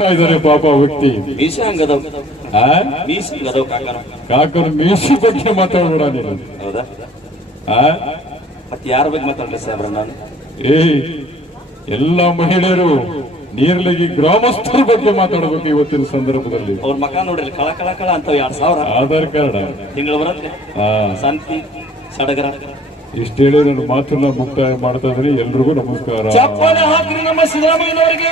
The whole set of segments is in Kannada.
ಇದಾರೆ ಪಾಪ ವ್ಯಕ್ತಿ. ಆ? ಮೀಸೆ ಬಗ್ಗೆ ಮಾತಾಡೋಣ ನೀನು. ಹೌದಾ? ಆ? ಮತ್ ಯಾರ ಬಗ್ಗೆ ಮಾತಾಡ್ಲಿ ಸಾಹೇಬ್ರ ನಾನು? ಏ ಎಲ್ಲ ಮಹಿಳೆಯರು ನೀರ್ಲಿಗಿ ಗ್ರಾಮಸ್ಥರ ಬಗ್ಗೆ ಮಾತಾಡಬೇಕು ಇವತ್ತಿನ ಸಂದರ್ಭದಲ್ಲಿ. ಅವ್ರ ಮಕ ನೋಡ್ರಿ ಕಳ ಕಳ ಕಳ ಅಂತ ಎರಡ್ ಸಾವಿರ. ಆಧಾರ್ ಕಾರ್ಡ್. ತಿಂಗಳು ಬರತ್ತೆ. ಆ. ಸಂತಿ ಸಡಗರ. ಇಷ್ಟ ಹೇಳಿ ನನ್ನ ಮಾತನ್ನ ಮುಕ್ತಾಯ ಮಾಡ್ತಾ ಇದ್ರೆ ಎಲ್ರಿಗೂ ನಮಸ್ಕಾರ. ಚಪ್ಪಾಳೆ ಹಾಕ್ರಿ ನಮ್ಮ ಸಿದ್ದರಾಮಯ್ಯನವರಿಗೆ.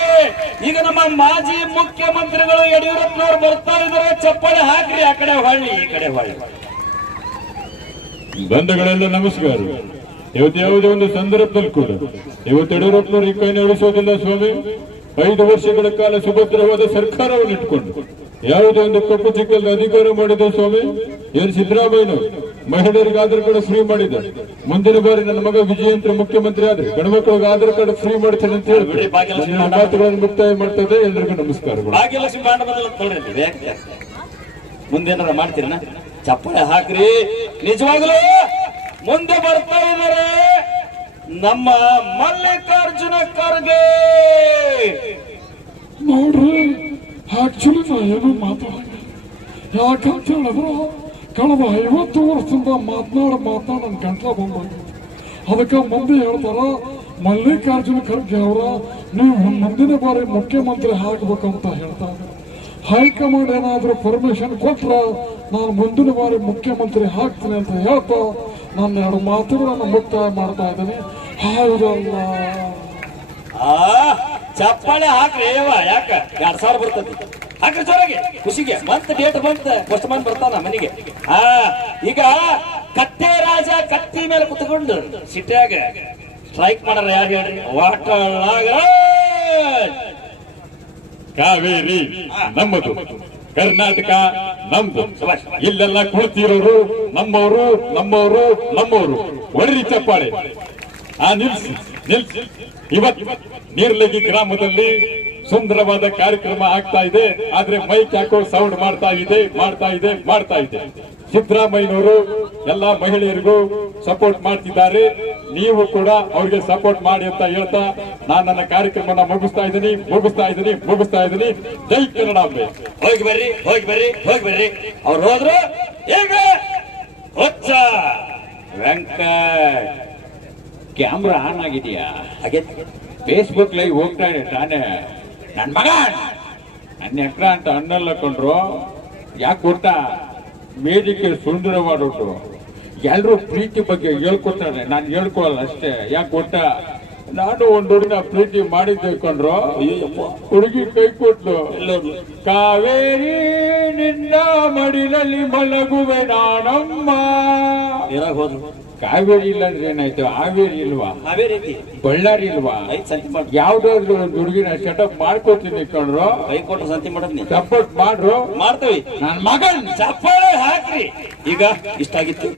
ಈಗ ನಮ್ಮ ಮಾಜಿ ಮುಖ್ಯಮಂತ್ರಿಗಳು ಯಡಿಯೂರಪ್ಪನವರು ಬರ್ತಾ ಇದ್ದಾರೆ ಚಪ್ಪಾಳೆ ಹಾಕ್ರಿ ಆ ಕಡೆ ಹೊಳ್ಳಿ ಈ ಕಡೆ ಹೊಳ್ಳಿ. ಬಂಧುಗಳೆಲ್ಲ ನಮಸ್ಕಾರ. ಇವತ್ತು ಯಾವುದೇ ಒಂದು ಸಂದರ್ಭದಲ್ಲಿ ಕೂಡ ಇವತ್ತು ಯಡಿಯೂರಪ್ಪನವರು ಈ ಕೈನ ಉಳಿಸೋದಿಲ್ಲ ಸ್ವಾಮಿ. ಐದು ವರ್ಷಗಳ ಕಾಲ ಸುಭದ್ರವಾದ ಸರ್ಕಾರವನ್ನು ಇಟ್ಕೊಂಡು ಯಾವುದೇ ಒಂದು ಕಪ್ಪು ಚಿಕ್ಕಲ್ಲಿ ಅಧಿಕಾರ ಮಾಡಿದ ಸ್ವಾಮಿ. ಏನು ಸಿದ್ದರಾಮಯ್ಯನು ಮಹಿಳೆಯರಿಗೆ ಆಧಾರ್ ಕಾರ್ಡ್ ಫ್ರೀ ಮಾಡಿದ. ಮುಂದಿನ ಬಾರಿ ನನ್ನ ಮಗ ವಿಜಯಂತ್ರ ಮುಖ್ಯಮಂತ್ರಿ ಆದ್ರೆ ಗಣಮಕ್ಕಳಿಗೆ ಆಧಾರ್ ಕಾರ್ಡ್ ಫ್ರೀ ಮಾಡ್ತೇನೆ ಅಂತ ಹೇಳಿ ಮಾತುಗಳನ್ನು ಮುಕ್ತಾಯ ಮಾಡ್ತದೆ. ಎಲ್ರಿಗೂ ನಮಸ್ಕಾರಗಳು. ಮಾಡ್ತೀರಾ ಬೇಕ ಮುಂದೇನಾರ ಮಾಡ್ತೀರನ ಚಪ್ಪಾಳೆ ಹಾಕ್ರಿ. ನಿಜವಾಗ್ಲೂ ಮುಂದೆ ಬರ್ತಾ ಇದಾರೆ ನಮ್ಮ ಮಲ್ಲಿಕಾರ್ಜುನ ಖರ್ಗೆ. ನೋಡ್ರಿ. ಆಕ್ಚುಲಿ ನಾ ಏನು ಮಾತಾಡಂಗಿಲ್ಲ ಯಾಕಂತ ಹೇಳಿದ್ರು ಕಳೆದ ಐವತ್ತು ವರ್ಷದಿಂದ ಮಾತನಾಡ ಮಾತನಾಡ ನನ್ನ ಗಂಟ್ಲ ಬಂದೋಗಿತ್ತು ಅದಕ್ಕೆ ಮಂದಿ ಹೇಳ್ತಾರ, ಮಲ್ಲಿಕಾರ್ಜುನ ಖರ್ಗೆ ಅವರ, ನೀವು ಮುಂದಿನ ಬಾರಿ ಮುಖ್ಯಮಂತ್ರಿ ಆಗ್ಬೇಕಂತ ಹೇಳ್ತಾ ಇದ್ದಾರೆ ಹೈಕಮಾಂಡ್ ಏನಾದರೂ ಪರ್ಮಿಷನ್ ಕೊಟ್ರ ನಾನು ಮುಂದಿನ ಬಾರಿ ಮುಖ್ಯಮಂತ್ರಿ ಆಗ್ತೀನಿ ಅಂತ ಹೇಳ್ತಾ ನನ್ನ ಎರಡು ಮಾತುಗಳನ್ನು ಮುಕ್ತಾಯ ಮಾಡ್ತಾ ಇದ್ದೀನಿ. ಹೌದಲ್ಲ ಚಪ್ಪಾಳೆ ಹಾಕ್ರಿ ಯಾಕ? ಎರಡ್ ಸಾವಿರ ಬರ್ತದೆ. ಹಾಕ್ರಿ ಜೋರಾಗಿ. ಖುಷಿಗೆ. ಮತ್ ಡೇಟ್ ಬಂತ ಪೋಸ್ಟ್ ಮನ್ ಬರ್ತಾನ ಮನೆಗೆ. ಆ ಈಗ ಕತ್ತೆ ರಾಜ ಕತ್ತಿ ಮೇಲೆ ಕುತ್ಕೊಂಡು ಸಿಟ್ಯಾಗ ಸ್ಟ್ರೈಕ್ ಮಾಡಾರ ಯಾರು ಹೇಳ್ರಿ? ವಾಟಾಳಾಗ ಕಾವೇರಿ ನಮ್ಮದು ಕರ್ನಾಟಕ ನಮ್ದು. ಇಲ್ಲೆಲ್ಲ ಕುಳಿತಿರೋರು ನಮ್ಮವರು ನಮ್ಮವರು ನಮ್ಮವರು. ಒಡ್ರಿ ಚಪ್ಪಾಳೆ. ಆ ನಿಲ್ಸಿ ನಿಲ್ಸಿ. ಇವತ್ ನೀರ್ಲಗಿ ಗ್ರಾಮದಲ್ಲಿ ಸುಂದರವಾದ ಕಾರ್ಯಕ್ರಮ ಆಗ್ತಾ ಇದೆ. ಆದ್ರೆ ಮೈಕ್ ಹಾಕೋ ಸೌಂಡ್ ಮಾಡ್ತಾ ಇದೆ ಮಾಡ್ತಾ ಇದೆ ಮಾಡ್ತಾ ಇದೆ. ಸಿದ್ದರಾಮಯ್ಯನವರು ಎಲ್ಲಾ ಮಹಿಳೆಯರಿಗೂ ಸಪೋರ್ಟ್ ಮಾಡ್ತಿದ್ದಾರೆ. ನೀವು ಕೂಡ ಅವ್ರಿಗೆ ಸಪೋರ್ಟ್ ಮಾಡಿ ಅಂತ ಹೇಳ್ತಾ ನಾನು ನನ್ನ ಕಾರ್ಯಕ್ರಮನ ಮುಗಿಸ್ತಾ ಇದ್ದೀನಿ ಮುಗಿಸ್ತಾ ಇದ್ದೀನಿ ಮುಗಿಸ್ತಾ ಇದ್ದೀನಿ. ಜೈ ಕನ್ನಡಾಂಬೆ ಹೋಗಿ ಬರ್ರಿ ಹೋಗಿ ಬರ್ರಿ ಹೋಗಿ ಬರ್ರಿ. ಅವ್ರು ಹೋದ್ರು ಹೊಚ್ಚ. ವೆಂಕಟ್ ಕ್ಯಾಮ್ರಾ ಆನ್ ಆಗಿದೆಯಾ? ಹಾಗೆ ಫೇಸ್ಬುಕ್ ಲೈವ್ ಹೋಗ್ತಾ ಇದೆ ತಾನೇ. ನನ್ ಮಗ! ನನ್ನ ಹೆಕ್ರ ಅಂತ ಅನ್ನಲ್ಲ ಕೊಂಡ್ರು. ಯಾಕೆ ಗೊತ್ತಾ? ವೇದಿಕೆ ಸುಂದರವಾದದ್ದು ಎಲ್ಲರೂ ಪ್ರೀತಿ ಬಗ್ಗೆ ಹೇಳ್ಕೊತಾರೆ. ನಾನು ಹೇಳ್ಕೊಳಲ್ಲ ಅಷ್ಟೇ. ಯಾಕೆ ಗೊತ್ತಾ? ನಾನು ಒಂದು ಹುಡುಗ ಪ್ರೀತಿ ಮಾಡಿದ್ದೆ ಕೊಂಡ್ರು. ಹುಡುಗಿ ಕೈ ಕೊಟ್ಲು. ಎಲ್ಲೋರ್ಲು ಕಾವೇರಿ ನಿನ್ನ ಮಡಿಲಲ್ಲಿ ಮಲಗುವೆ ನಾನಮ್ಮ. ಹೋದ್ರು. ಕಾವೇರಿ ಇಲ್ಲ ಅಂದ್ರೆ ಏನಾಯ್ತು? ಹಾವೇರಿ ಇಲ್ವಾ? ಬಳ್ಳಾರಿ ಇಲ್ವಾ? ಯಾವ್ದಾದ್ರು ಒಂದು ಹುಡುಗಿನ ಸೆಟಪ್ ಮಾಡ್ಕೋತೀನಿ ಕಣ್ರು. ಸಂತಿ ಸಪೋರ್ಟ್ ಮಾಡ್ರು. ಮಾಡ್ತೀವಿ. ನನ್ನ ಮಗನ್ ಚಪ್ಪಾಳೆ ಹಾಕ್ರಿ. ಈಗ ಇಷ್ಟ ಆಗಿತ್ತು